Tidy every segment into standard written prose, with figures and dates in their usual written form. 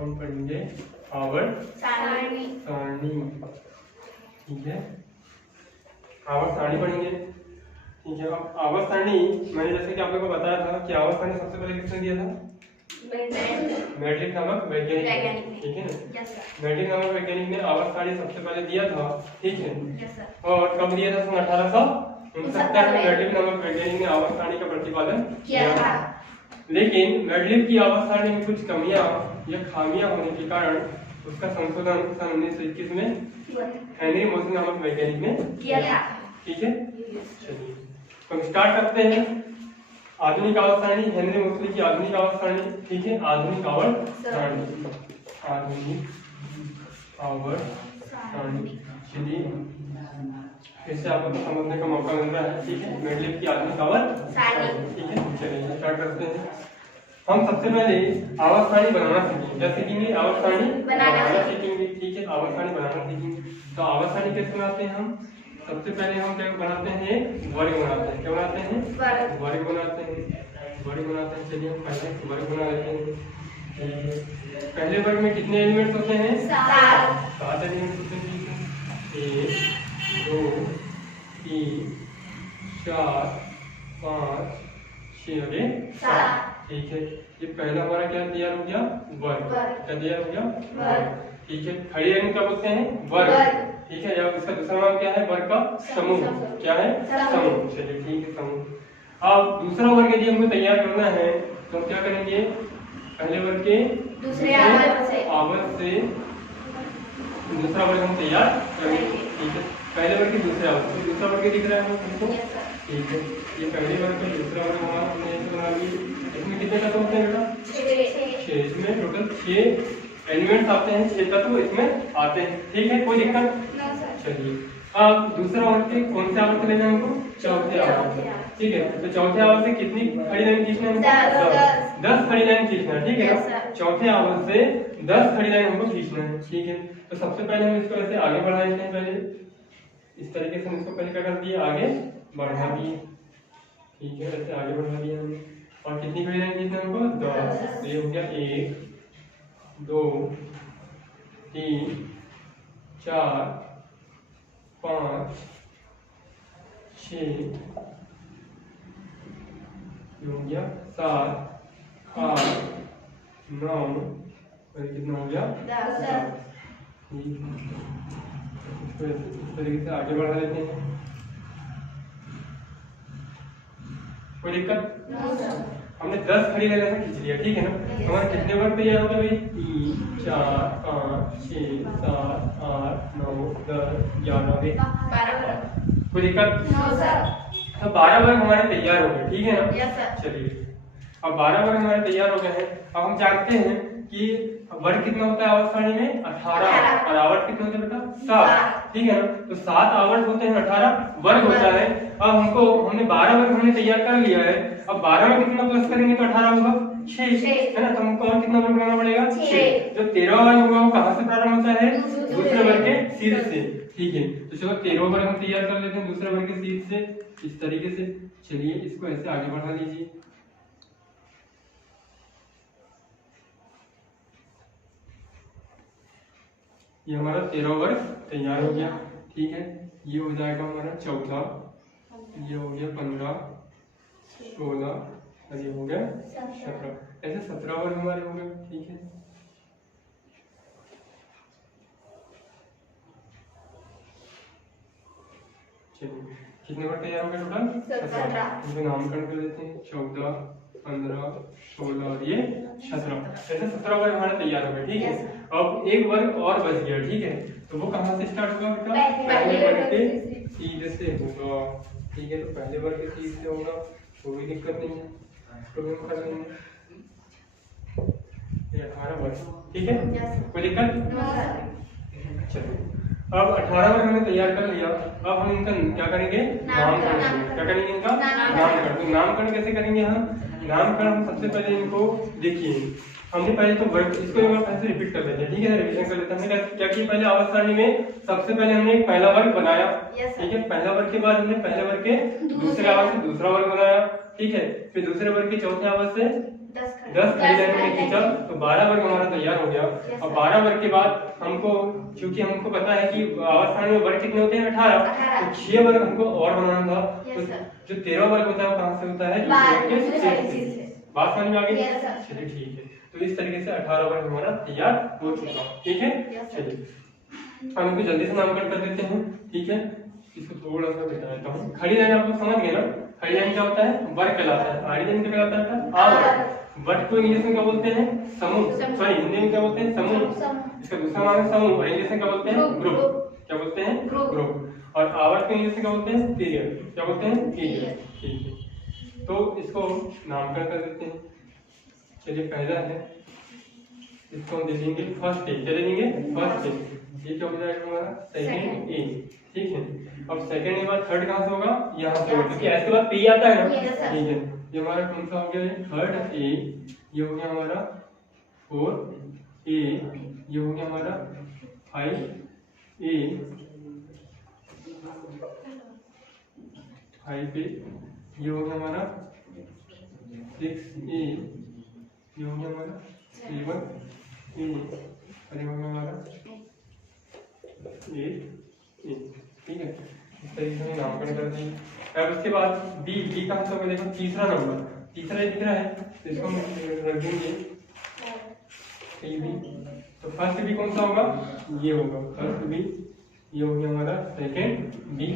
हम पढ़ेंगे आवर्त सारणी। ठीक है, आवर्त सारणी पढ़ेंगे। ठीक है, अब आवर्त सारणी मैंने जैसे कि आप लोगों को बताया था कि आवर्त सारणी सबसे पहले किसने दिया था? मेडलिक नामक वैज्ञानिक ने। ठीक है ना, मेडलिक नामक वैज्ञानिक ने आवर्त सारणी सबसे पहले दिया था। ठीक है, और कब दिया था? सन 1869 में मेडलिक नामक वैज्ञानिक ने आवर्त सारणी का प्रतिपादन किया था। लेकिन मेडलिक की आवर्त सारणी में कुछ कमियां या खामियां होने के कारण उसका संशोधन सन 1921 में हेनरी मोसले नामक वैज्ञानिक ने किया था। ठीक है, चलिए तो हम स्टार्ट करते हैं। आधुनिक आवर्त सारणी, हेनरी मोसले की आधुनिक आवर्त सारणी। ठीक है, आधुनिक आवर्त सारणी, आधुनिक आवर्त सारणी। चलिए इससे आपको समझने का मौका मिल रहा है। ठीक है, मेडलिक की आधुनिक आवर्त सारणी। ठीक है, चलिए स्टार्ट करते हैं। हम सबसे पहले आवर्त सारणी बनाना सीखेंगे। क्या सीखेंगे? आवर्त सारणी बनाना सीखेंगे। ठीक है, आवर्त सारणी बनाना सीखेंगे। तो आवर्त सारणी कैसे बनाते हैं हम? सबसे पहले हम क्या बनाते हैं? वर्ग बनाते हैं। क्या बनाते हैं? वर्ग बनाते हैं। वर्ग बनाते हैं। चलिए हम पहले वर्ग बना लेते हैं। पहले वर्ग में कितने एलिमेंट्स होते हैं? 7 एलिमेंट्स होते हैं। 1 2 3 4 5 6 और 7। ठीक है, ये पहला हमारा क्या तैयार हो गया? वर्ग। क्या तैयार हो गया? वर्ग। ठीक है, खड़ी लाइन क्या बोलते हैं? वर्ग। ठीक है, जब इसका दूसरा नाम क्या है? वर्ग का समूह। क्या है? समूह। चलिए ठीक है, समूह। अब दूसरा वर्ग यदि हमको तैयार करना है तो हम क्या करेंगे? पहले वर्ग के दूसरे आवर्त से दूसरा वर्ग हम तैयार करेंगे। ठीक है, पहले वर्ग के दूसरे आवर्त से दूसरा वर्ग दिख रहा है हमको। ठीक है, ये पहले वर्ग का दूसरा वर्ग हमारा हमने बना लिया। इसमें कितने तत्व होते हैं बेटा? 6। इसमें टोटल 6 एलिमेंट्स आते हैं, 6 तत्व इसमें आते हैं। ठीक है, कोई दिक्कत? चलिए अब दूसरा वर्ग के कौन से आवर्त लेना है हमको? चौथे आवर्त। ठीक है, तो चौथे आवर्त से कितनी खड़ी लाइन खींचना है? 10 खड़ी लाइन खींचना है। ठीक है, चौथे आवर्त से 10 खड़ी लाइन हमको खींचना है। ठीक है, तो सबसे पहले हम इसको ऐसे आगे बढ़ा देते हैं। पहले इस तरीके से हम इसको पहले क्या कर दिए? आगे बढ़ा दिए। ठीक है, ऐसे आगे बढ़ा दिया हमने। और कितनी खड़ी लाइन खींचना है हमको? 10। ये हो गया 1 2 3 4 5 6 हो गया 7 8 9 और कितना हो गया? 10। इस तरीके से आगे बढ़ा लेते हैं। कोई दिक्कत? हमने 10 खड़ी लाइन ऐसा खींच लिया। ठीक है ना, हमारे कितने वर्ग तैयार हो गए भाई? 3 4 5 6 7 8 9 10 11 12। कोई दिक्कत? तो 12 वर्ग हमारे तैयार हो गए। ठीक है ना, चलिए अब 12 वर्ग हमारे तैयार हो गए हैं। अब हम जानते हैं कि वर्ग कितना होता है आवर्त सारणी में? 18। और आवर्त कितने होते हैं बेटा? 7। ठीक है ना, तो 7 आवर्त होते हैं, 18 वर्ग होता है। अब हमने 12 वर्ग हमने तैयार कर लिया है। अब 12 में कितना प्लस करेंगे तो 18 होगा? 6 है ना, तो हमको और कितना वर्ग बनाना पड़ेगा? 6। जो 13वां वर्ग होगा वो कहाँ से प्रारंभ होता है? दूसरे वर्ग के शीर्ष से। ठीक है, तो चलो 13वां वर्ग हम तैयार कर लेते हैं दूसरे वर्ग के शीर्ष से इस तरीके से। चलिए इसको ऐसे आगे बढ़ा लीजिए। ये हमारा 13वां वर्ग तैयार हो गया। ठीक है, ये हो जाएगा हमारा 14, ये हो गया 15 16 और ये हो गया 17। ऐसे 17 वर्ग हमारे हो गए। ठीक है, चलिए कितने वर्ग तैयार हो गए टोटल? 17। इनका नामकरण कर देते हैं। 14 15 16 और ये 17। ऐसे 17 वर्ग हमारे तैयार हो गए। ठीक है, अब एक वर्ग और बच गया। ठीक है, तो वो कहाँ से स्टार्ट होगा बेटा? पहले वर्ग के सीधे से होगा। ठीक है, तो पहले वर्ग के सीधे से होगा, कोई दिक्कत नहीं है, इसको भी हम कर लेंगे। ये 18 वर्ग। ठीक है, कोई दिक्कत? चलिए अब 18 वर्ग हमने तैयार कर लिया। अब हम इनका क्या करेंगे? नामकरण करेंगे। क्या करेंगे? इनका नामकरण। तो नामकरण कैसे करेंगे हम? नामकरण हम सबसे पहले इनको देखिए हमने पहले तो वर्ग इसको एक बार फिर से रिपीट कर लेते हैं, ठीक है, रिवीजन कर लेते हैं। हमने क्या किया पहले आवर्त सारणी में सबसे पहले हमने एक पहला वर्ग बनाया, ठीक है, पहला वर्ग के बाद हमने पहले वर्ग के दूसरे आवर्त से दूसरा वर्ग बनाया, ठीक है, फिर दूसरे वर्ग के चौथे आवर्त से 10 खड़ी लाइन में खींचा तो 12 वर्ग हमारा तैयार हो गया। और 12 वर्ग के बाद हमको, क्योंकि हमको पता है कि आवर्त सारणी में वर्ग कितने होते हैं 18, तो 6 वर्ग हमको और बनाना था। तो जो 13वां वर्ग होता है वो कहां से होता है, बात समझ में आ गई? चलिए ठीक है, तो इस तरीके से 18 वर्ग हमारा तैयार हो चुका, ठीक है। चलिए हम इनको जल्दी से नामकरण कर देते हैं, ठीक है, इसको थोड़ा सा बता देता हूँ। खड़ी लाइन आप लोग समझ गए ना, खड़ी लाइन क्या होता है, वर्ग कहलाता है, आड़ी लाइन क्या कहलाता है, आवर्त। वर्ग को इंग्लिश में क्या बोलते हैं, समूह, सॉरी हिंदी में क्या बोलते हैं, समूह, इसका दूसरा नाम है समूह, और इंग्लिश में क्या बोलते हैं, ग्रुप, क्या बोलते हैं, ग्रुप। और आवर्त को इंग्लिश में क्या बोलते हैं, पीरियड, क्या बोलते हैं, पीरियड, ठीक है। तो इसको नामकरण कर देते हैं। चलिए पहला है, इसको हम दे देंगे फर्स्ट ए, क्या दे देंगे, फर्स्ट ए, ये क्या हो जाएगा हमारा, सेकंड ए, ठीक है। अब सेकंड के बाद थर्ड कहां से होगा, यहां से होगा, क्योंकि एस के बाद पी आता है ना, ठीक है। ये हमारा कौन सा हो गया, थर्ड ए, ये हो गया हमारा 4 ए, ये हो गया हमारा 5 ए, 5 ए, ये हो गया हमारा 6 ए, ये हो गया हमारा 7 ए, और ये हो गया हमारा 8 ए, ठीक है। इस तरीके से नामकरण कर देंगे। अब उसके बाद बी, बी कहां से होगा, देखो तीसरा नंबर, तीसरा दिख रहा है, तो इसको हम रख देंगे बी। तो फर्स्ट बी कौन सा होगा, ये होगा फर्स्ट बी, ये हो गया हमारा सेकंड बी,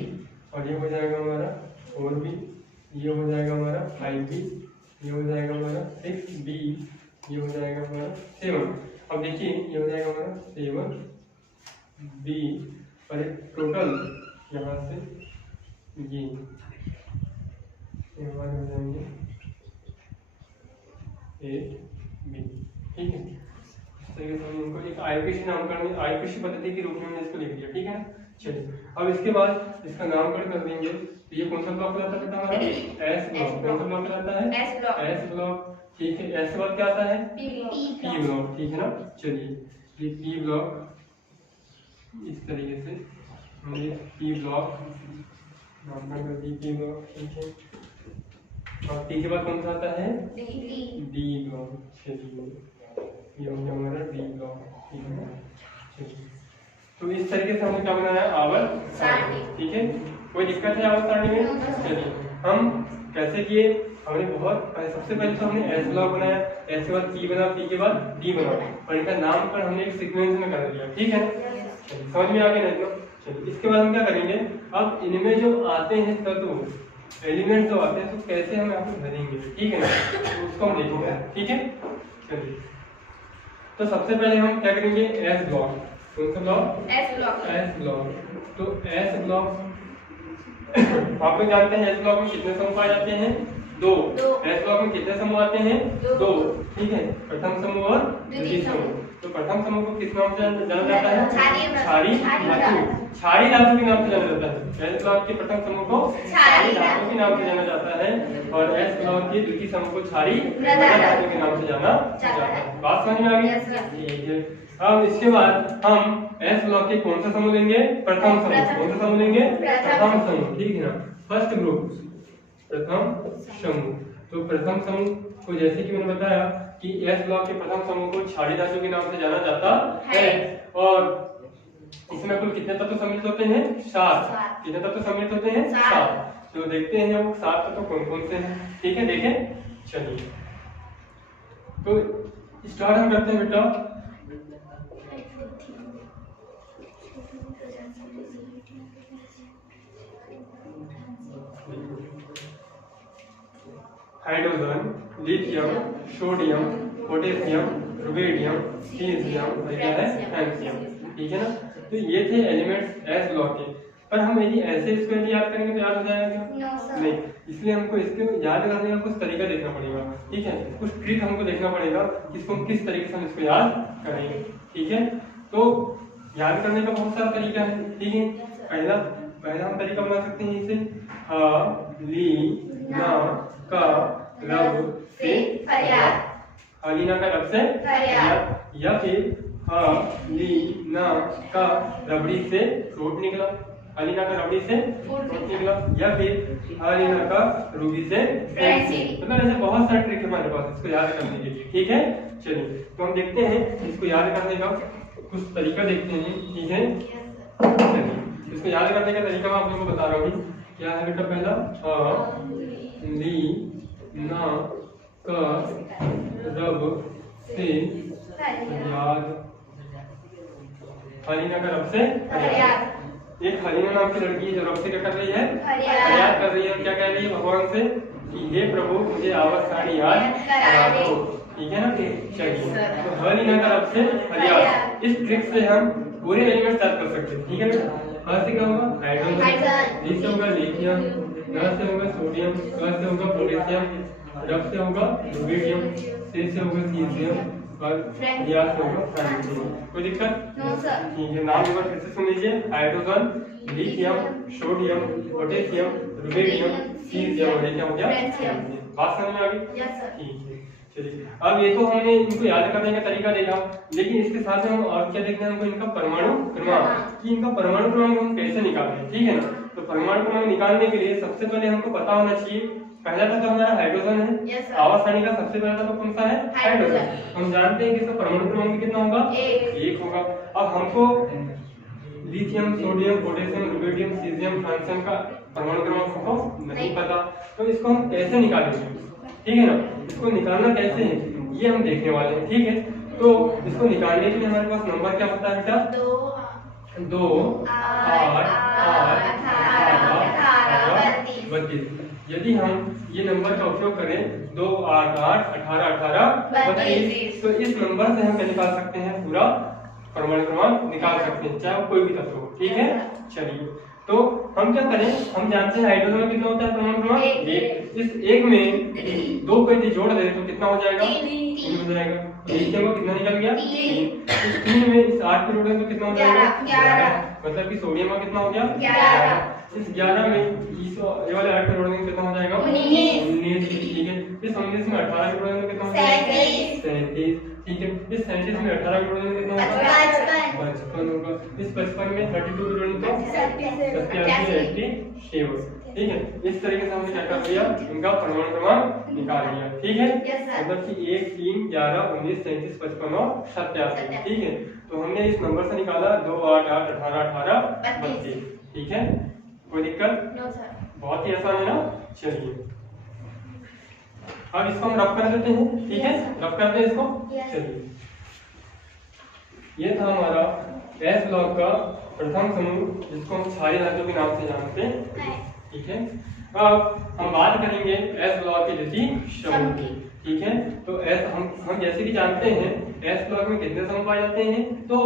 और ये हो जाएगा हमारा 4 बी, ये हो जाएगा हमारा 5 बी, ये हो जाएगा हमारा 6 बी, ये हो जाएगा हमारा 7। अब देखिए ये हो जाएगा हमारा 7 बी, और एक टोटल यहाँ से ये हमारे हो जाएंगे 8 बी, ठीक है। इस तरीके से हम इनको एक आयुकेशी नामकरण, आयुकेशी पद्धति के रूप में हमने इसको लिख दिया, ठीक है। चलिए अब इसके बाद इसका नामकरण कर देंगे। तो ये कौन सा ब्लॉक कहलाता है हमारा, एस ब्लॉक, कौन सा ब्लॉक कहलाता है, एस ब्लॉक, ठीक है। एस के बाद क्या आता है, पी ब्लॉक, ठीक है ना। चलिए ये पी ब्लॉक, इस तरीके से हमने पी ब्लॉक नामकरण कर दिया, पी ब्लॉक, ठीक है। और पी के बाद कौन सा आता है, डी ब्लॉक, चलिए ये हो गया हमारा डी ब्लॉक, ठीक है। चलिए तो इस तरीके से हमने क्या बनाया, आवर्त सारणी, ठीक है। कोई दिक्कत है आवर्त सारणी में? चलिए हम कैसे किए, हमने बहुत सबसे पहले तो हमने एस ब्लॉक बनाया, एस के बाद पी बना, पी के बाद डी बना, और इनका नामकरण हमने एक सीक्वेंस में कर दिया, ठीक है। समझ में आ गया नहीं तो चलिए इसके बाद हम क्या करेंगे, अब इनमें जो आते हैं तत्व एलिमेंट जो आते हैं तो कैसे हम यहाँ पे भरेंगे, ठीक है ना, तो उसको हम देखेंगे, ठीक है। चलिए तो सबसे पहले हम क्या करेंगे, एस ब्लॉक, कौन सा block, S block, S block. तो एस ब्लॉक आप लोग जानते हैं एस ब्लॉक में कितने समूह पाए जाते हैं, 2। एस ब्लॉक में कितने समूह आते हैं, 2, ठीक है। प्रथम समूह और द्वितीय समूह। तो प्रथम समूह को किस नाम से जाना जाता है, क्षारीय धातु, क्षारीय धातु के नाम से जाना जाता है। एस ब्लॉक के प्रथम समूह को क्षारीय धातु के नाम से जाना जाता है, और एस ब्लॉक के द्वितीय समूह को क्षारीय धातु के नाम से जाना जाता है। बात समझ में आ गई, ठीक है। अब इसके बाद हम एस ब्लॉक के कौन सा समूह लेंगे, प्रथम समूह, कौन सा समूह लेंगे, प्रथम समूह, ठीक है ना, फर्स्ट ग्रुप, प्रथम समूह। तो प्रथम समूह को जैसे कि मैंने बताया कि एस ब्लॉक के प्रथम समूह को क्षारीय धातु के नाम से जाना जाता है, और इसमें कुल कितने तत्व सम्मिलित होते हैं, 7। कितने तत्व सम्मिलित होते हैं, 7। तो देखते हैं वो 7 तत्व कौन कौन से हैं, ठीक है, देखें। चलिए तो स्टार्ट हम करते हैं बेटा। Hydrogen, lithium, sodium, potassium, rubidium, caesium, hassium, ठीक है ना। तो ये थे एलिमेंट्स एस ब्लॉक के। पर हम यदि ऐसे इसको यदि याद करेंगे तो याद हो जाएगा नहीं, इसलिए हमको इसको याद करने का कुछ तरीका देखना पड़ेगा, ठीक है, कुछ ट्रिक हमको देखना पड़ेगा इसको किस तरीके से हम इसको याद करेंगे, ठीक है। तो याद करने का बहुत सारा तरीका है, ठीक है। पहला हम तरीका बना सकते हैं इसे, ह ली न क लब से फरियाद, हलीना का रब से या फिर हलीना का रबड़ी से फ्रूट निकला, हलीना का रबड़ी से फ्रूट निकला, या फिर हलीना का रूबी से फ्रेंडशिप। मतलब ऐसे बहुत सारे ट्रिक है हमारे पास इसको याद करने के लिए। ठीक है, चलिए तो हम देखते हैं इसको याद करने का कुछ तरीका देखते हैं। ठीक है, चलिए इसको याद करने का तरीका मैं आप लोगों को बता रहा हूँ। क्या है बेटा? पहला हलीना का रब से याद, हलीना का रब से एक हलीना नाम की लड़की है जो रब से क्या कर रही है? फरियाद कर रही है। क्या कह रही है भगवान से कि हे प्रभु मुझे आवाज साड़ी याद करा दो। ठीक है ना? चलिए तो हलीना का रब से फरियाद, इस ट्रिक से हम पूरे एलिमेंट याद कर सकते हैं। ठीक है बेटा? हाँ से क्या होगा? हाइड्रोजन, डी से होगा लिथियम, न से होगा सोडियम, क से होगा पोटेशियम, रब से होगा रुबिडियम, से होगा सीजियम और या से होगा फ्रांसियम। कोई दिक्कत? No sir. ठीक है, नाम एक बार फिर से सुन लीजिए। Hydrogen, lithium, sodium, potassium, rubidium, caesium और ये क्या हो गया? बात समझ में आ गई? Yes sir. ठीक है, चलिए अब ये तो हमने इनको याद करने का तरीका देखा, लेकिन इसके साथ में हम और क्या देखना है हमको? इनका परमाणु क्रमांक, कि इनका परमाणु क्रमांक हम कैसे निकालें। ठीक है ना? तो परमाणु क्रमांक निकालने के लिए सबसे पहले हमको पता होना चाहिए, पहला तो हमारा हाइड्रोजन है। आवाज सारणी का सबसे पहला तो कौन सा है? हाइड्रोजन। हम जानते हैं कि इसका परमाणु क्रमांक कितना होगा? 1 होगा। अब हमको lithium, sodium, potassium, rubidium, caesium, francium का परमाणु क्रमांक हमको नहीं पता, तो इसको हम कैसे निकालेंगे? ठीक है ना? इसको निकालना कैसे है ये हम देखने वाले हैं। ठीक है, तो इसको निकालने के लिए हमारे पास नंबर क्या होता है बेटा? 2 8 8 32। यदि हम ये नंबर का उपयोग करें 2 8 8 18 18 32, तो इस नंबर से हम क्या निकाल सकते हैं? पूरा परमाणु क्रमांक निकाल सकते हैं, चाहे वो कोई भी तत्व हो। ठीक है, चलिए तो हम क्या करें? हम जानते हैं हाइड्रोजन में कितना होता है परमाणु क्रमांक? 1। इस 1 में 2 को यदि जोड़ दें तो कितना हो जाएगा? 3 हो जाएगा। लिथियम को कितना निकल गया? 3। इस 3 में इस 8 को जोड़ें तो कितना हो जाएगा? 11। मतलब कि सोडियम का कितना हो गया? 11। इस 11 में ये वाले 8 को जोड़ेंगे तो कितना हो जाएगा? 19। ठीक है, इस 19 में 18 को जोड़ेंगे तो कितना हो जाएगा? 37। ठीक है, इस 37 में 18 को जोड़ेंगे तो कितना होगा? 55 होगा। इस 55 में 32 को जोड़ेंगे तो 87। ठीक है, इस तरीके से हमने क्या कर लिया? इनका परमाणु क्रमांक निकाल लिया। ठीक है, मतलब कि 1 3 11 19 37 55 और 87। ठीक है, तो हमने इस नंबर से निकाला 2 8 8 18 18 32। ठीक है, कोई दिक्कत? No sir. बहुत ही आसान है ना? चलिए अब इसको हम रफ कर देते हैं। ठीक है, रफ करते हैं इसको। चलिए ये था हमारा एस ब्लॉक का प्रथम समूह, जिसको हम क्षारीय धातु के नाम से जानते हैं। ठीक है, अब हम बात करेंगे एस ब्लॉक के द्वितीय समूह की। ठीक है, तो एस हम जैसे कि जानते हैं एस ब्लॉक में कितने समूह पाए जाते हैं? तो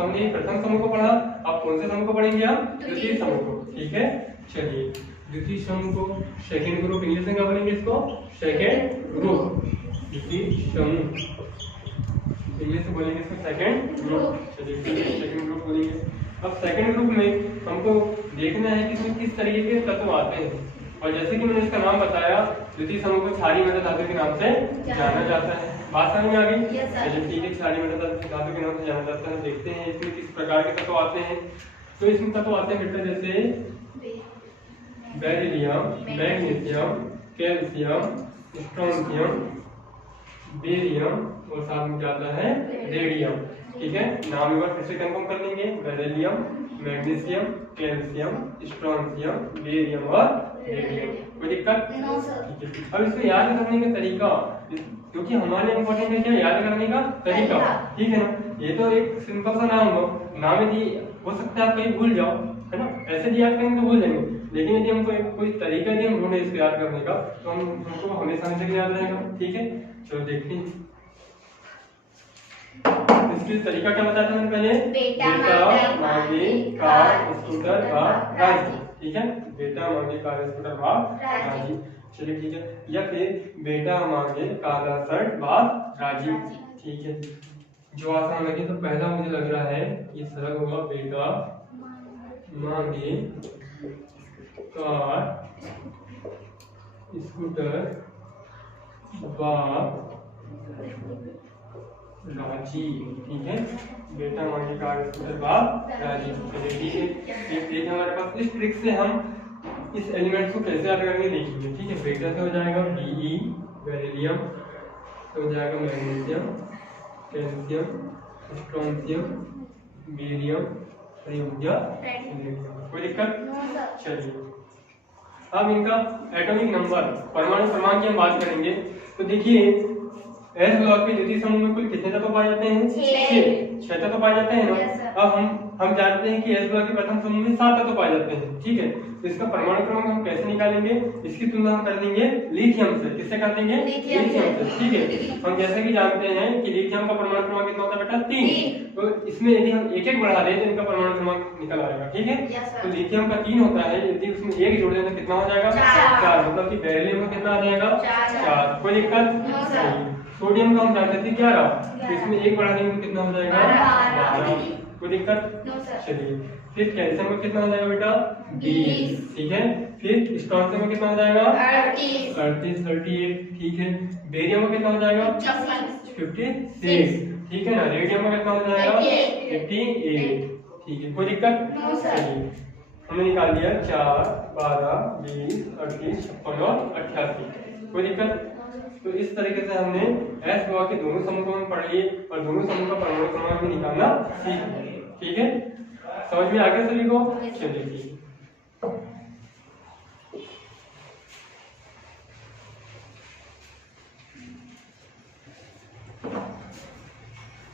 हमने प्रथम समूह को पढ़ा, अब कौन से समूह को पढ़ेंगे हम? द्वितीय समूह को। ठीक है, चलिए द्वितीय समूह को सेकंड ग्रुप इंग्लिश में क्या बोलेंगे? इसको सेकंड ग्रुप। द्वितीय समूह इंग्लिश में बोलेंगे इसको सेकंड ग्रुप। चलिए सेकंड ग्रुप बोलेंगे। अब सेकंड ग्रुप में हमको देखना है कि इसमें किस तरीके के तत्व आते हैं, और जैसे कि मैंने इसका नाम बताया द्वितीय समूह को क्षारीय मृदा धातु के नाम से जाना जाता है। बात समझ में आ गई? चलिए ठीक है, क्षारीय मृदा धातु के नाम से जाना जाता है। देखते हैं इसमें किस प्रकार के तत्व आते हैं। तो इसमें तत्व आते हैं बेटा जैसे beryllium, magnesium, calcium, strontium, barium और साथ में क्या आता है? रेडियम। ठीक है, नाम एक बार फिर से कंफर्म कर लेंगे। Beryllium, magnesium, calcium, strontium, barium और रेडियम। कोई दिक्कत? No sir. ठीक है, अब इसको याद करने का तरीका, क्योंकि हमारे इम्पोर्टेंट है क्या? याद करने का तरीका। ठीक है ना? ये तो एक सिंपल सा नाम हो, नाम यदि हो सकता है आप कहीं भूल जाओ, है ना? ऐसे भी याद करेंगे तो भूल जाएंगे, लेकिन यदि हमको कोई तरीका यदि हम ढूंढे इसको याद करने का, तो हमको हमेशा हमेशा याद रहेगा। ठीक है, चलो देखते हैं इसका तरीका क्या बताया था मैंने पहले? बेटा मांगे कार स्कूटर व राजी। ठीक है, बेटा मांगे कार स्कूटर व राजी। चलिए ठीक है, या फिर बेटा मांगे काला शर्ट व राजी। ठीक है, जो आसान लगे तो पहला मुझे लग रहा है ये सरल होगा। बेटा मांगे कार स्कूटर व राजीव, ठीक है। बेटा मांगे कागज पर बाप राजीव, चलिए ठीक है। ये पेज हमारे पास। इस ट्रिक से हम इस एलिमेंट्स को कैसे याद करेंगे देखेंगे, ठीक है। बेटा से हो जाएगा Be, बेरिलियम से हो जाएगा मैग्नीशियम, कैल्शियम, स्ट्रोंशियम, बेरियम, कोई दिक्कत? चलिए अब इनका एटॉमिक नंबर, परमाणु क्रमांक की हम बात करेंगे। तो देखिए एस ब्लॉक के द्वितीय समूह में कुल कितने तत्व पाए जाते हैं? 6 तत्व पाए जाते हैं ना। अब हम जानते हैं कि एस ब्लॉक के प्रथम समूह में 7 तत्व पाए जाते हैं, ठीक है। तो इसका परमाणु क्रमांक हम कैसे निकालेंगे? इसकी तुलना हम कर लेंगे लिथियम से। किससे कर लेंगे? लिथियम से, ठीक है। हम जैसे कि जानते हैं कि लिथियम का परमाणु क्रमांक कितना होता है बेटा? 3। तो इसमें यदि हम एक एक बढ़ा दें तो इनका परमाणु क्रमांक निकल आएगा, ठीक है। तो लिथियम का 3 होता है, यदि उसमें एक जोड़ दें तो कितना हो जाएगा? 4। मतलब कि बेरिलियम का कितना आ जाएगा? 4। कोई दिक्कत? सोडियम का हम जानते थे 11, तो इसमें एक बढ़ा देंगे तो कितना हो जाएगा? 12। कोई दिक्कत? चलिए फिर कैल्शियम का कितना हो जाएगा बेटा? 20, ठीक है। फिर स्ट्रोंशियम का कितना हो जाएगा? 38, ठीक है। बेरियम का कितना हो जाएगा? 56, ठीक है ना। रेडियम का कितना हो जाएगा? 58, ठीक है। कोई दिक्कत? चलिए हमने निकाल दिया 4, 12, 20, 38, 56 और 88। कोई दिक्कत? तो इस तरीके से हमने एस ब्लॉक के दोनों समूह को हम पढ़ लिए और दोनों समूह का परमाणु क्रमांक भी निकालना सीख लिए, ठीक है। समझ में आ गया सभी को? चलिए ठीक।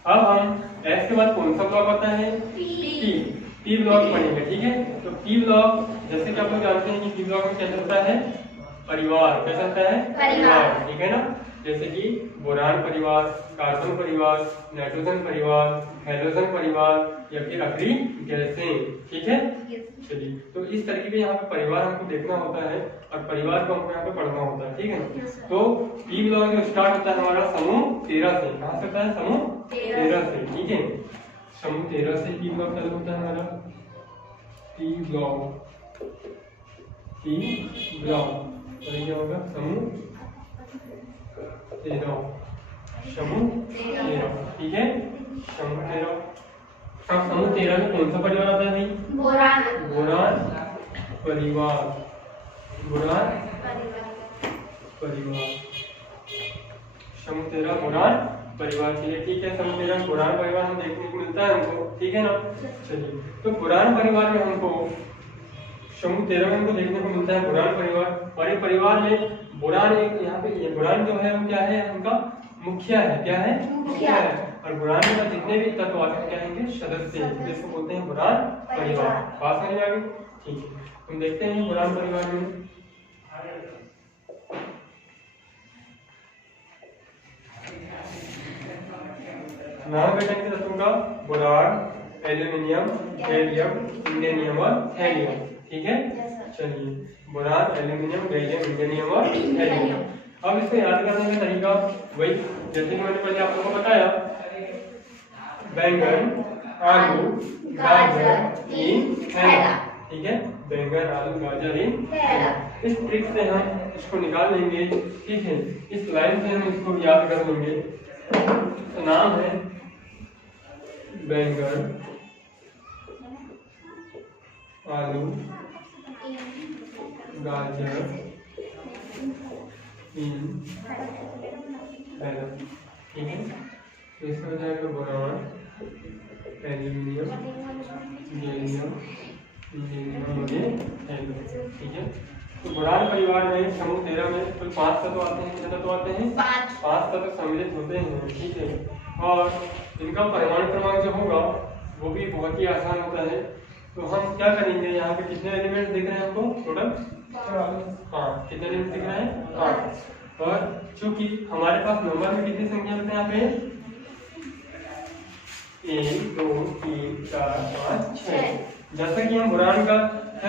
अब हम एस के बाद कौन सा ब्लॉक आता है? पी ब्लॉक पढ़ेंगे, ठीक है। तो पी ब्लॉक जैसे कि आप लोग जानते हैं कि पी ब्लॉक में क्या चलता है? परिवार। क्या चलता है? परिवार, ठीक है ना। जैसे कि बोरान परिवार, कार्बन परिवार, नाइट्रोजन परिवार, हाइड्रोजन परिवार या फिर आखिरी गैसें, ठीक है। चलिए तो इस तरीके के यहाँ पे परिवार हमको देखना होता है और परिवार को हमको यहाँ पे पढ़ना होता है, ठीक है ना। तो पी ब्लॉक जो स्टार्ट होता है हमारा समूह 13 से। कहाँ से होता है? समूह 13 से, ठीक है। समूह 13 से पी ब्लॉक चालू होता है हमारा। पी ब्लॉक और ये होगा समूह 13, ठीक है। समूह 13। अब समूह 13 में कौन सा परिवार आता है भाई? बोरान परिवार, समूह 13 बोरान परिवार, चलिए ठीक है। समूह 13 बोरान परिवार हम देखने को मिलता है हमको, ठीक है ना। चलिए तो बोरान परिवार में हमको समूह 13 में हमको देखने को मिलता है बोरान परिवार। और ये परिवार में बोरान एक यहाँ पे ये बोरान जो है वो क्या है? उनका मुखिया है। क्या है? मुखिया है। और बोरान में जितने भी तत्व आते हैं क्या होंगे? सदस्य, जिसको बोलते हैं बोरान परिवार। बात समझ आ गई? ठीक है। हम देखते हैं बोरान परिवार में नाम बेटा के तत्वों का बोरान, एल्यूमिनियम, गैलियम, इंडेनियम और हेलियम, ठीक है। चलिए बोरान, एल्यूमिनियम, गैलियम, इंडेनियम और हेलियम। अब इसको याद करने का तरीका वही जैसे कि मैंने पहले आप लोगों को बताया, बैंगन, आलू, गाजर, हैला, ठीक है। बैंगन, आलू, गाजर, हैला। इस ट्रिक से हम इसको निकाल लेंगे, ठीक है। इस लाइन से हम इसको याद कर लेंगे। तो नाम है बैंगन, आलू, गाजर, ठीक है। तो इसमें हो जाएगा बोरान, एल्यूमिनियम, गैलियम, इंडेनियम और हेलियम, ठीक है। तो बोरान परिवार में समूह 13 में कुल 5 तत्व आते हैं। कितने तत्व आते हैं? 5 तत्व सम्मिलित होते हैं, ठीक है। और इनका परमाणु क्रमांक जो होगा वो भी बहुत ही आसान होता है। तो हम क्या करेंगे, यहाँ पे कितने एलिमेंट्स दिख रहे हैं हमको टोटल? हाँ, कितने एलिमेंट्स दिख रहे हैं? 5। और चूंकि हमारे पास नंबर में कितनी संख्या होते हैं यहाँ पे? 1, 2, 3, 4, 5, 6। जैसा कि हम बोरान का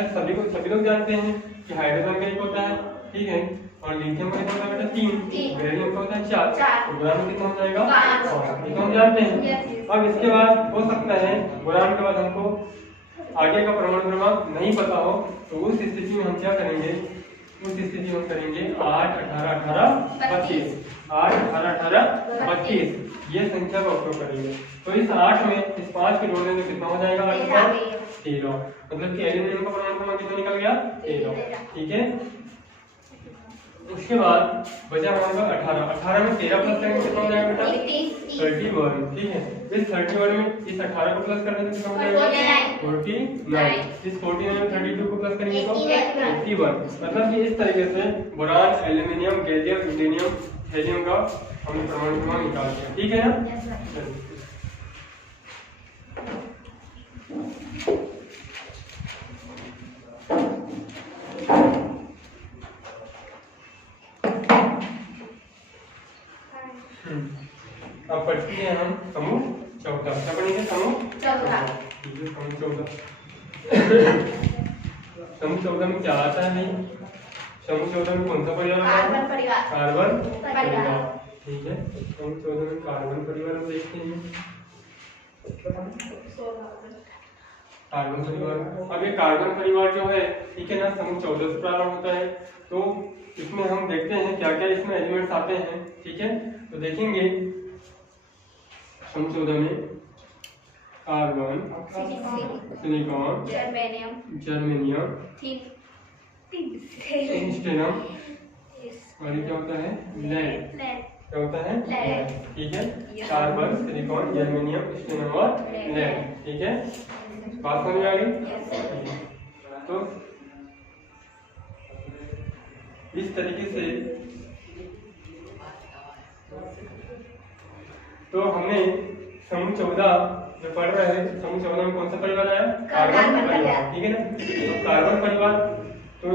सभी लोग जानते हैं कि हाइड्रोजन का एक होता है, ठीक है। और लिथियम का कितना होता है? 3। बेरिलियम का होता है 4। तो बोरान कितना हो जाएगा? 5। ये तो हम जानते हैं। अब इसके बाद हो सकता है बोरान के बाद हमको आगे का परमाणु क्रमांक नहीं पता हो, तो उस स्थिति में हम क्या करेंगे उस स्थिति में हम करेंगे 8, 18, 18, 25। 8, 18, 18, 25 ये संख्या का उपयोग करेंगे। तो इस 8 में इस 5 के जोड़ने में कितना हो जाएगा? 13। मतलब कि एल्यूमिनियम का परमाणु क्रमांक कितना निकल गया? 13। ठीक है। उसके बाद बचा हमारा 18। 18 में 13 प्लस करेंगे कितना हो जाएगा बेटा? 31। ठीक है। इस 31 में इस 18 को प्लस करने से कितना हो जाएगा? 49। इस 49 में 32 को प्लस करेंगे तो 81। मतलब कि इस तरीके से boron, aluminium, gallium, uranium, helium का हमने परमाणु क्रमांक निकाल दिया। ठीक है ना? अब पढ़ते हैं हम समूह 14। क्या पढ़ेंगे? समूह 14। ठीक है, समूह 14। समूह 14 में क्या आता है? समूह 14 में कौन सा परिवार आता है? कार्बन परिवार। ठीक है, समूह 14 में कार्बन परिवार हम देखते हैं। कार्बन परिवार। अब ये कार्बन परिवार जो है, ठीक है ना, समूह 14 से प्रारंभ होता है। तो इसमें हम देखते हैं क्या क्या इसमें एलिमेंट्स आते हैं। ठीक है, तो देखेंगे समूह 14 में कार्बन, सिलिकॉन, जर्मेनियम, इंस्टेनम और क्या होता है? लेड। क्या होता है? लेड। ठीक है, कार्बन, सिलिकॉन, जर्मेनियम, इंस्टेनम और लेड। ठीक है, बात समझ में आ गई? तो इस तरीके से तो हमने समूह 14 जो पढ़ रहे हैं, समूह 14 में कौन सा परिवार आया? कार्बन परिवार। ठीक है ना? तो कार्बन परिवार, तो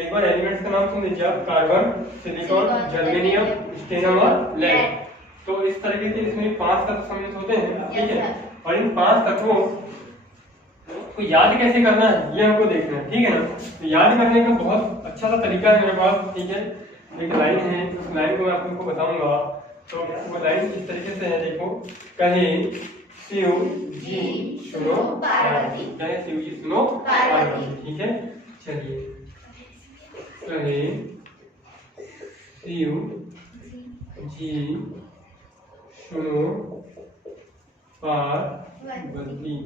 एक बार एलिमेंट्स का नाम सुन लीजिए आप। कार्बन, सिलिकॉन, जर्मेनियम, इंस्टेनम और लेड। तो इस तरीके से इसमें 5 तत्व सम्मिलित होते हैं। ठीक है, और इन 5 तत्वों को याद कैसे करना है ये हमको देखना है। ठीक है ना? तो याद करने का बहुत अच्छा सा तरीका है मेरे पास। ठीक है, एक लाइन है, उस लाइन को मैं आपको बताऊंगा। तो वो लाइन इस तरीके से है, देखो। कहे शिव जी सुनो पार्वती। कहे शिव जी सुनो पार्वती। ठीक है, चलिए। कहे शिव जी सुनो पार्वती।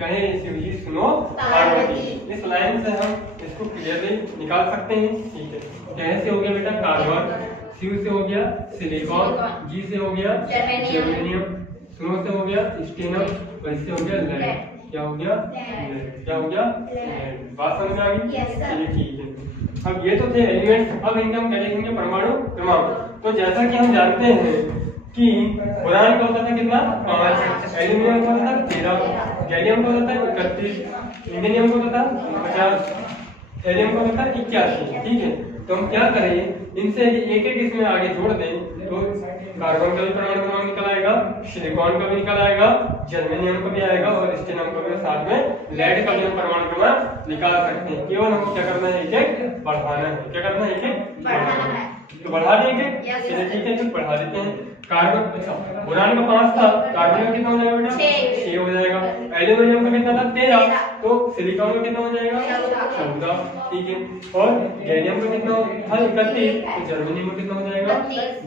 कहे शिव जी सुनो पार्वती। इस लाइन से हम इसको क्लियरली निकाल सकते हैं। ठीक है, कहे से हो गया बेटा कार्बन, शिव से हो गया सिलिकॉन, जी से हो गया जर्मेनियम, सुनो से हो गया इंस्टेनम, और इससे हो गया लेड। क्या हो गया? लेड। क्या हो गया? लेड। बात समझ में आ गई? चलिए ठीक है। अब ये तो थे एलिमेंट्स। अब इनके हम क्या लिखेंगे? परमाणु क्रमांक। तो जैसा कि हम जानते हैं कि बोरान का होता था कितना? 5, एल्यूमिनियम का होता था 13, गैलियम का होता था 31, इंडियम का होता था 50, हेलियम का होता था 81। ठीक है, तो हम क्या करें? इनसे एक एक इसमें आगे जोड़ दें तो कार्बन का भी परमाणु क्रमांक निकल आएगा, सिलिकॉन का भी निकल आएगा, जर्मेनियम का भी आएगा और इंस्टेनम का भी, साथ में लेड का भी हम परमाणु क्रमांक निकाल सकते हैं। केवल हमको क्या करना है? एक एक बढ़ाना है। क्या करना है? एक एक बढ़ाना है। तो बढ़ा देंगे। चलिए ठीक है, फिर बढ़ा देते हैं। कार्बन, अच्छा बोरान का 5 था, कार्बन का कितना हो जाएगा बेटा? 6 हो जाएगा। एल्यूमिनियम का कितना था? 13, तो सिलिकॉन का कितना हो जाएगा? 14। ठीक है, और गैलियम का कितना था? 31, तो जर्मेनियम का कितना हो जाएगा?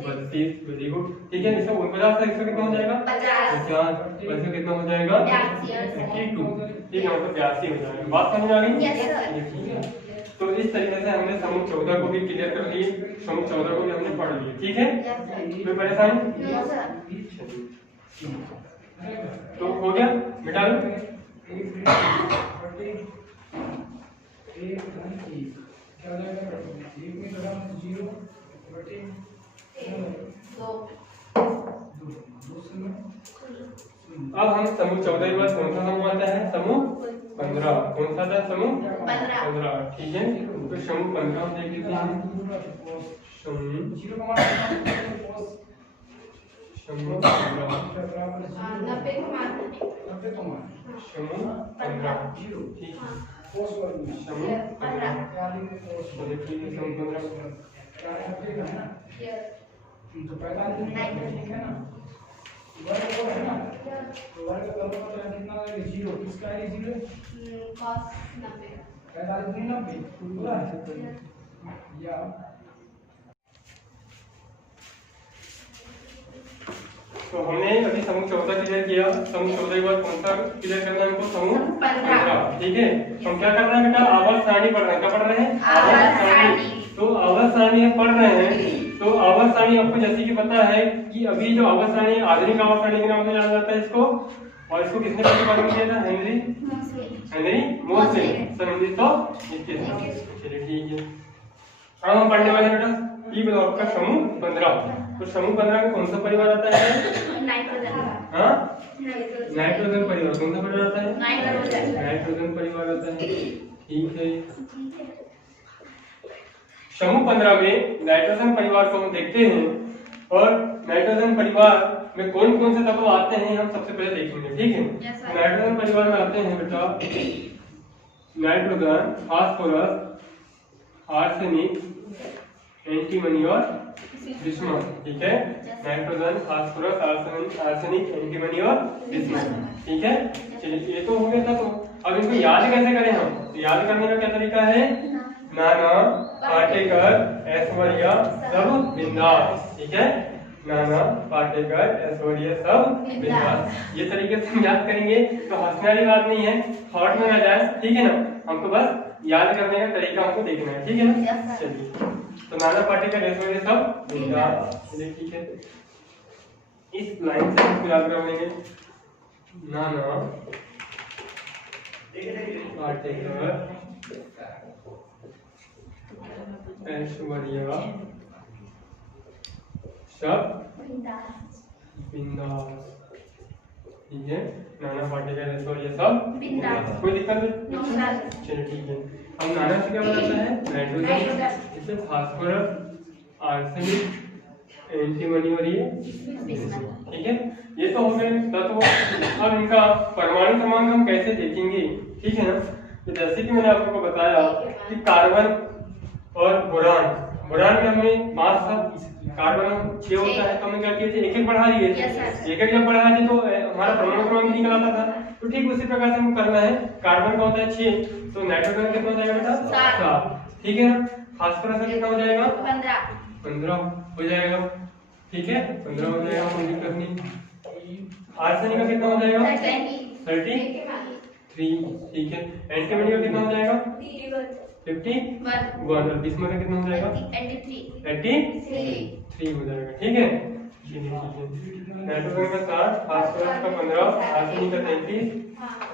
32। Very good. ठीक है, इसका 49 था, इसका कितना हो जाएगा? 50। इसका कितना हो जाएगा? 82। ठीक है, मतलब 82 हो जाएगा। बात समझ आ गई? ठीक है, तो इस तरीके से हमने समूह 14 को भी क्लियर कर लिए, समूह 14 को भी हमने पढ़ लिया। ठीक है, कोई परेशानी? तो हो गया, मिटा लो। अब हम समूह 14 के बाद कौन सा समूह आता है? समूह 15। कौन सा था? समूह 15। ठीक है, तो समूह 15 हम देख लेते हैं। समूह वर्ग का कितना है? 0। किसका है 0? cos 90। तो हमने अभी समूह 14 क्लियर किया। समूह 14 के बाद कौन सा क्लियर करना है हमको? समूह 15। ठीक है, हम क्या कर रहे हैं बेटा? आवर्त सारणी पढ़ रहे हैं। क्या पढ़ रहे हैं? आवर्त सारणी। तो आवर्त सारणी हम पढ़ रहे हैं। तो आवर्त सारणी आपको जैसे कि पता है कि अभी जो आवर्त सारणी आधुनिक आवर्त सारणी के नाम से जाना जाता है इसको, और इसको किसने प्रतिपादन किया था? हेनरी मोसले सन 1921। चलिए ठीक है। अब हम पढ़ने वाले बेटा ई ब्लॉक का समूह 15। तो समूह 15 में कौन सा परिवार आता है? नाइट्रोजन परिवार। कौन सा परिवार आता है? नाइट्रोजन परिवार आता है। ठीक है, समूह 15 में नाइट्रोजन परिवार को हम देखते हैं, और नाइट्रोजन परिवार में कौन कौन से तत्व आते हैं हम सबसे पहले देखेंगे। ठीक है, नाइट्रोजन परिवार में आते हैं बेटा नाइट्रोजन, फास्फोरस, आर्सेनिक, एंटीमनी और बिस्मथ। ठीक है, नाइट्रोजन, फास्फोरस, आर्सेनिक, एंटीमनी और बिस्मथ। ठीक है, चलिए ये तो हो गया था। तो अब इनको याद कैसे करें हम? तो याद करने का क्या तरीका है? नाना, पाटेकर, ऐश्वर्या, सब बिंदास। ठीक है, नाना, पाटेकर, ऐश्वर्या, सब बिंदास। ये तरीके से हम याद करेंगे तो हंसने वाली बात नहीं है, थॉट में ना जाए। ठीक है ना, हमको बस याद करने का तरीका हमको देखना है। ठीक है ना, चलिए। तो नाना, पाटेकर, ऐश्वर्या, सब बिंदास। चलिए ठीक है, इस लाइन से हम याद कर लेंगे। नाना, पाटेकर, ऐश्वर्या, सब बिंदास। ठीक है, नाना, पाटेकर, ऐश्वर्या, सब बिंदास। कोई दिक्कत नहीं? चलिए ठीक है। अब नाना से क्या बताता है? नाइट्रोजन, इससे फास्फोरस, आर्सेनिक, एंटीमनी और ये। ठीक है, ये तो हो गए तत्व। अब इनका परमाणु क्रमांक हम कैसे देखेंगे? ठीक है ना, तो जैसे कि मैंने आपको बताया कि कार्बन और बोरान, बोरान में हमें 5 था, कार्बन 6 होता है, तो हमने क्या किया था? एक एक बढ़ा दिए। एक एक जब बढ़ा दिए तो हमारा परमाणु क्रमांक निकल आता था। तो ठीक उसी प्रकार से हम करना है। कार्बन का होता है 6, तो नाइट्रोजन कितना हो जाएगा बेटा? 7। ठीक है ना, फास्फोरस का कितना हो जाएगा? 15 हो जाएगा। ठीक है, 15 हो जाएगा, कोई दिक्कत नहीं। आर्सेनिक का कितना हो जाएगा? 33। ठीक है, एंटीमनी का कितना हो जाएगा? 51। और बिस्मथ का कितना हो जाएगा? 83 हो जाएगा। ठीक है, नाइट्रोजन का 7, फास्फोरस का 15, आर्सेनिक का 33,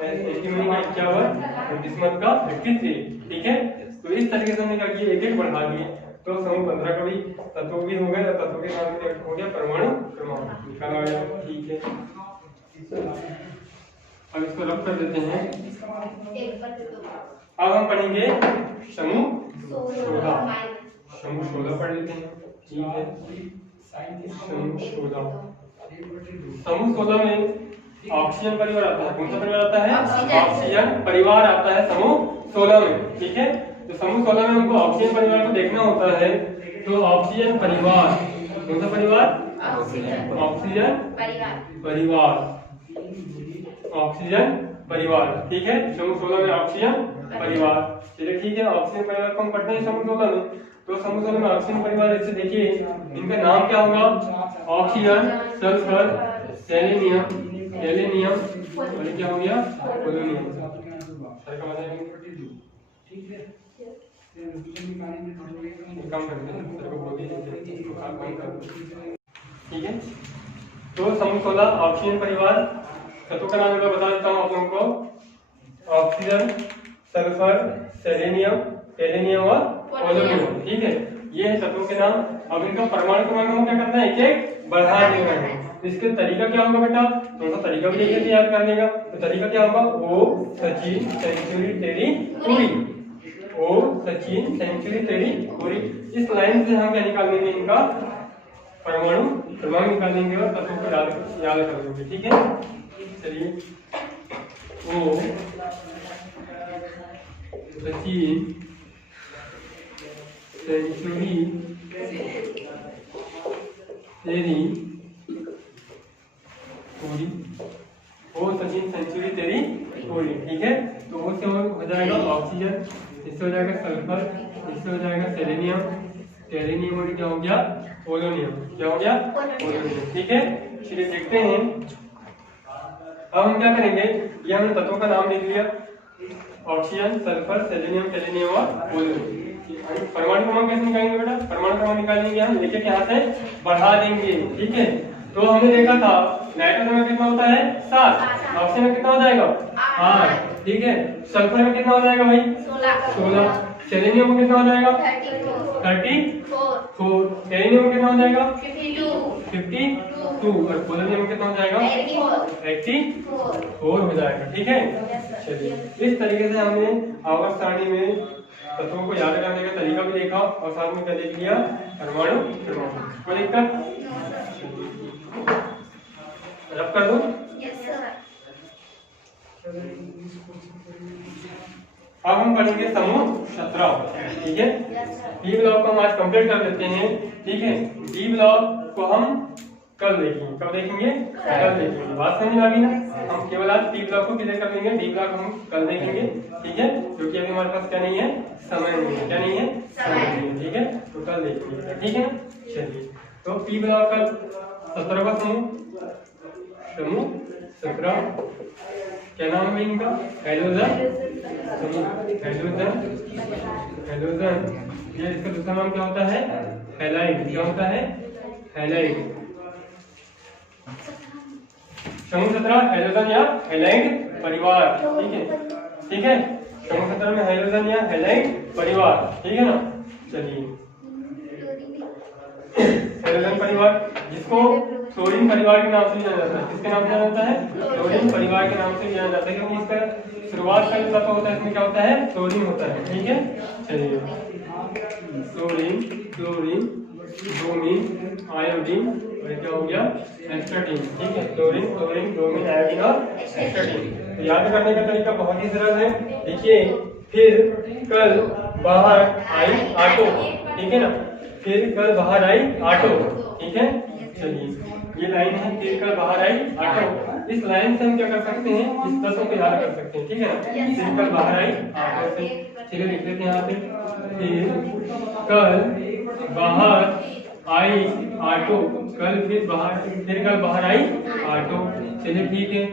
एंटीमनी का 51 और बिस्मथ का 53। ठीक है, तो इस तरीके से हमने क्या किया? एक एक बढ़ा दिए। तो समूह 15 का भी तत्व भी हो गया, तत्व के साथ में हो गया परमाणु क्रमांक निकाला गया। ठीक है, अब इसको रब कर देते हैं। अब हम पढ़ेंगे समूह 16। समूह 16 पढ़ लेते हैं। ठीक है, समूह 16 में ऑक्सीजन परिवार आता है। कौन सा परिवार आता है? ऑक्सीजन परिवार आता है समूह 16 में। ठीक है, तो समूह 16 में हमको ऑक्सीजन परिवार को देखना होता है। तो ऑक्सीजन परिवार, कौन सा परिवार? ऑक्सीजन परिवार, ऑक्सीजन परिवार। ठीक है, समूह 16 में ऑक्सीजन परिवार। चलिए ठीक है, ऑक्सीजन परिवार को हम पढ़ते हैं समूह 16 में। तो समूह 16 में ऑक्सीजन परिवार ऐसे देखिए, इनका नाम क्या होगा? ऑक्सीजन, सल्फर, सेलेनियम, एलेनियम और क्या हो गया? पोलोनियम। सर का बताएंगे। ठीक है, काम करते हैं, सर को बोल दीजिए। ठीक है, तो समूह 16 ऑक्सीजन परिवार, तत्वों का नाम मैं बता देता हूँ आप लोगों को। ऑक्सीजन, सल्फर, सेलेनियम, एलेनियम और पोलोनियम। ठीक है, ये है तत्वों के नाम। अब इनका परमाणु क्रमांक हम क्या करना है? एक एक बढ़ा देना है। इसका तरीका क्या होगा बेटा? थोड़ा सा तरीका भी देखिए, याद करने का। तो तरीका क्या होगा? ओ सचिन सेंचुरी तेरी पूरी, ओ सचिन सेंचुरी तेरी पूरी। इस लाइन से हम क्या निकाल लेंगे? इनका परमाणु क्रमांक निकाल लेंगे और तत्वों को याद कर लेंगे। ठीक है, चलिए। ओ सचिन सेंचुरी तेरी पूरी, ओ सचिन सेंचुरी तेरी पूरी। ठीक है, तो वो से हो जाएगा ऑक्सीजन, इससे हो जाएगा सल्फर, इससे हो जाएगा सेलेनियम, सेलेनियम और क्या हो गया पोलोनियम, क्या हो गया पोलोनियम। ठीक है, चलिए देखते हैं अब हम क्या करेंगे। ये हमने तत्वों का नाम लिख लिया, ऑक्सीजन, सल्फर, सेलेनियम, सेलेनियम और पोलोनियम। परमाणु क्रमांक कैसे निकालेंगे बेटा? परमाणु क्रमांक निकालेंगे हम एक एक यहाँ से बढ़ा देंगे। ठीक है, तो हमने देखा था नाइट्रोजन में कितना होता है 7, ऑक्सीजन में कितना हो जाएगा 8। ठीक है, सल्फर में कितना हो जाएगा भाई 16, सेलेनियम में कितना हो जाएगा 34, सेलेनियम में कितना हो जाएगा 52 और पोलोनियम में कितना हो जाएगा 84 हो जाएगा। ठीक है, चलिए इस तरीके से हमने आवर्त सारणी में तत्वों को याद करने का तरीका भी देखा और साथ में क्या देख लिया परमाणु क्रमांक। कोई दिक्कत? रब कर दो। अब हम पढ़ेंगे समूह 17। ठीक है, डी ब्लॉक को हम आज कंप्लीट कर लेते हैं। ठीक है, डी ब्लॉक को हम कल देखेंगे। कब देखेंगे? कल देखेंगे। बात समझ आ गई ना? हम केवल आज डी ब्लॉक को क्लियर कर लेंगे, डी ब्लॉक हम कल देखेंगे। ठीक है, क्योंकि अभी हमारे पास क्या नहीं है समय नहीं है। क्या नहीं है? समय नहीं है। ठीक है, तो कल देखेंगे। ठीक है ना? चलिए, तो डी ब्लॉक का 17वां समूह 17 क्या नाम है इनका? हेलोजन। हेलोजन ये इसका दूसरा नाम क्या होता है? हैलाइड। क्या होता है? हैलाइड। समूह 17 हेलोजन या हैलाइड परिवार। ठीक है, ठीक है, समूह 17 में हेलोजन या हैलाइड परिवार। ठीक है ना? चलिए, हेलोजन परिवार जिसको फ्लोरीन परिवार के नाम से जाना जाता है। किसके नाम से जाना जाता है? फ्लोरीन परिवार के नाम से जाना जाता है, क्योंकि इसका शुरुआत का जो तत्व होता है इसमें क्या होता है? फ्लोरीन होता है। ठीक है, चलिए, फ्लोरीन, क्लोरीन, ब्रोमीन, आयोडीन और क्या हो गया एस्टाटीन। ठीक है, क्लोरीन, क्लोरीन, ब्रोमीन, आयोडीन और एस्टाटीन। तो याद करने का तरीका बहुत ही सरल है। देखिए, फिर कल बाहर आई ऑटो। ठीक है ना? फिर कल बाहर आई ऑटो। ठीक है, चलिए, ये लाइन है फिर कल बाहर आई ऑटो। इस लाइन से हम क्या कर सकते हैं? इस तत्व को याद कर सकते हैं। ठीक है ना? फिर कल बाहर आई ऑटो से। चलिए लिख लेते हैं यहाँ पे, फिर कल बाहर आई ऑटो। फिर कल बाहर आई ऑटो। चलिए ठीक है,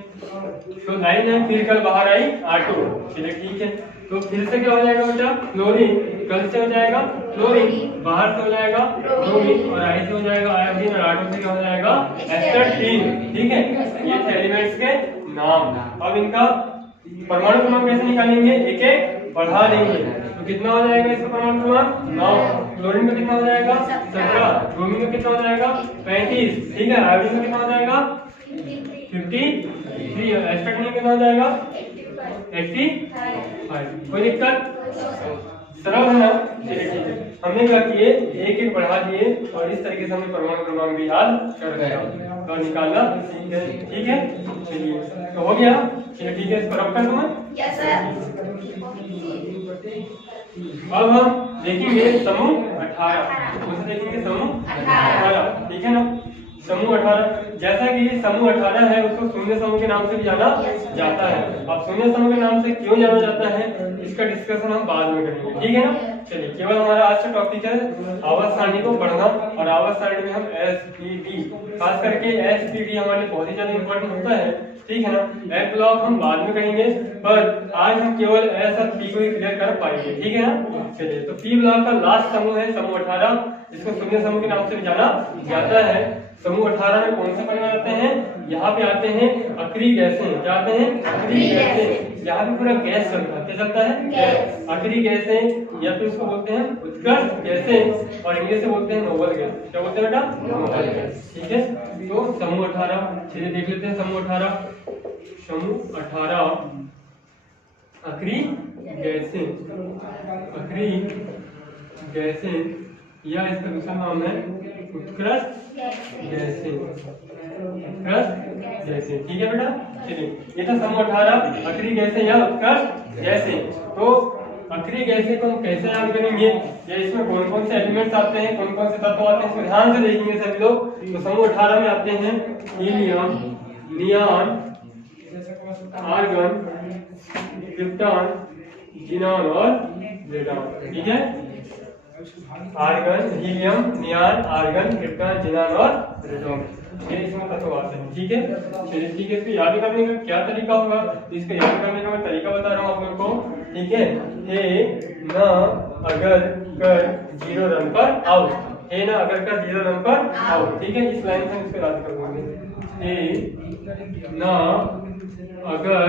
तो लाइन है फिर कल बाहर आई ऑटो। चलिए ठीक है, तो फिर से क्या हो जाएगा बेटा? क्लोरीन। कल से हो जाएगा क्लोरीन, बाहर से हो जाएगा ब्रोमीन और आई से हो जाएगा आयोडीन और ऑटो से क्या हो जाएगा एस्टाटीन। ठीक है, ये थे एलिमेंट्स के नाम। अब इनका परमाणु क्रमांक कैसे निकालेंगे? एक एक बढ़ा देंगे। तो कितना हो जाएगा इसका परमाणु क्रमांक? 9। क्लोरीन का कितना हो जाएगा? 17। ब्रोमीन का कितना हो जाएगा? 35। ठीक है, आयोडीन का कितना हो जाएगा? 53। एस्टाटीन का कितना हो जाएगा? 85। कोई दिक्कत? सरल है ना? चलिए ठीक है, हमने क्या किए एक एक बढ़ा दिए और इस तरीके से हमने परमाणु क्रमांक भी याद कर गया और निकालना सीख गए। ठीक है, चलिए, तो हो गया। चलिए ठीक है, इसको रब कर दूं मैं। Yes sir. अब हम देखेंगे समूह 18। उसे देखेंगे समूह 18। ठीक है ना? समूह 18, जैसा कि समूह 18 है उसको शून्य समूह के नाम से भी जाना जाता है। अब शून्य समूह के नाम से क्यों जाना जाता है इसका डिस्कशन हम बाद में करेंगे। ठीक है ना? चलिए, केवल हमारा आज का टॉपिक है आवर्त सारणी को पढ़ना। और आवर्त सारणी में हम एसपीडी, खास करके एसपीडी हमारे लिए बहुत ही ज्यादा इंपॉर्टेंट होता है। ठीक है ना? एफ ब्लॉक हम बाद में करेंगे, पर आज हम केवल एस और पी को ही क्लियर कर पाएंगे। ठीक है ना? चलिए, तो पी ब्लॉक का लास्ट समूह है समूह 18, इसको शून्य समूह के नाम से भी जाना जाता है। समूह 18 में कौन से परिवार आते हैं? यहाँ पे आते हैं अक्रिय गैसें। क्या आते हैं? अक्रिय गैसें। यहाँ पे पूरा गैस चलता है। क्या चलता है? गैस। अक्रिय गैसें या फिर उसको बोलते हैं उत्कृष्ट गैसें और इंग्लिश से बोलते हैं नोबल गैस। क्या बोलते हैं बेटा? Noble gas. ठीक है, तो समूह 18 चलिए देख लेते हैं। समूह 18 अक्रिय गैसें। अक्रिय गैसें या इसका दूसरा नाम है उत्कृष्ट गैसें। उत्कृष्ट गैसें। ठीक है बेटा? चलिए, ये था समूह 18 अक्रिय गैसें या उत्कृष्ट गैसें। तो अक्रिय गैसें को हम कैसे याद करेंगे या इसमें कौन कौन से एलिमेंट्स आते हैं, कौन कौन से तत्व आते हैं, इसको ध्यान से देखेंगे सभी लोग। तो समूह 18 में आते हैं helium, neon, argon, krypton, xenon और रेडॉन, ठीक है। Argon, helium, neon, argon, krypton, xenon और रेडॉन, ये इसमें तत्व आते हैं, ठीक है। चलिए ठीक है, इसको याद करने का क्या तरीका होगा, इसको याद करने का मैं तरीका बता रहा हूँ आप लोग को, ठीक है। हे न अगर कर 0 रन पर आउट, हे न अगर कर 0 रन पर आउट, ठीक है। इस लाइन से इसको याद कर लेंगे, हे न अगर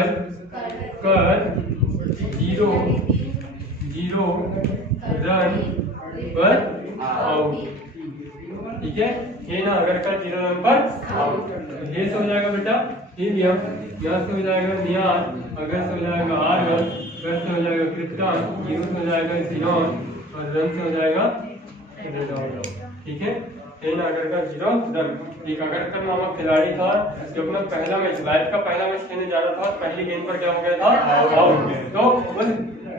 कर 0 रन पर आउट, ठीक है। ये ना अगर का 0 रन पर आउट, ये से हो जाएगा बेटा हीलियम, यहाँ से हो जाएगा नियॉन, अगर से हो जाएगा आर्गन, अगर से हो जाएगा क्रिप्टॉन, जीरो से हो जाएगा ज़ीनॉन और रन से हो जाएगा रेडॉन, ठीक है। ये ना अगर का 0 रन। एक अगरकर नामक खिलाड़ी था जो अपना पहला मैच, लाइफ का पहला मैच खेलने जा रहा था, पहली गेंद पर क्या हो गया था, आउट। तो उस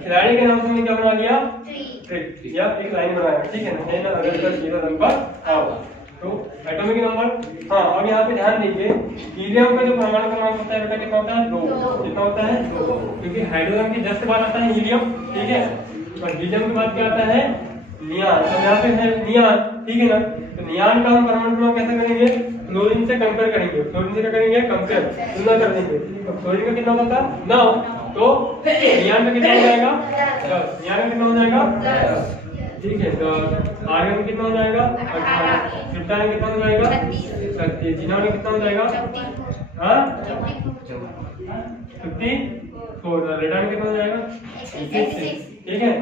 खिलाड़ी के नाम से मैंने क्या बना लिया, ट्रिक, या एक लाइन बनाया, ठीक है ना। ये ना अगरकर 0 रन पर आउट। तो एटॉमिक नंबर, हाँ अब यहाँ पे ध्यान दीजिए, हीलियम का जो परमाणु क्रमांक होता है बेटा कितना होता है, 2। कितना होता है, 2, क्योंकि हाइड्रोजन की जस्ट बाद आता है हीलियम, ठीक है। और हीलियम के बाद क्या आता है, नियॉन। तो यहाँ पे है नियॉन, ठीक है ना। तो नियॉन का हम परमाणु क्रमांक कैसे करेंगे, फ्लोरीन से कंपेयर करेंगे, फ्लोरीन से क्या करेंगे, कंपेयर, तुलना कर देंगे। तो फ्लोरीन का कितना होता है 9, तो नियॉन का कितना हो जाएगा 10, नियॉन का कितना हो जाएगा 10, ठीक है। तो आर्गन में कितना हो जाएगा 18, क्रिप्टॉन में कितना हो जाएगा 36, ज़ीनॉन में कितना हो जाएगा, हाँ 54, रेडॉन में कितना हो जाएगा 66, ठीक है।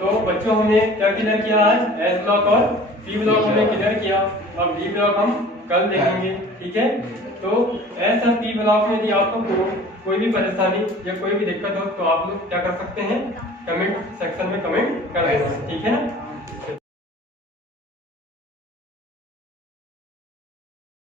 तो बच्चों हमने क्या क्लियर किया आज, एस ब्लॉक और पी ब्लॉक हमने क्लियर किया। अब डी ब्लॉक हम कल देखेंगे, ठीक है। तो एस और पी ब्लॉक में यदि आपको कोई भी परेशानी या कोई भी दिक्कत हो तो आप लोग क्या कर सकते हैं, कमेंट सेक्शन में कमेंट कर देना, ठीक है ना।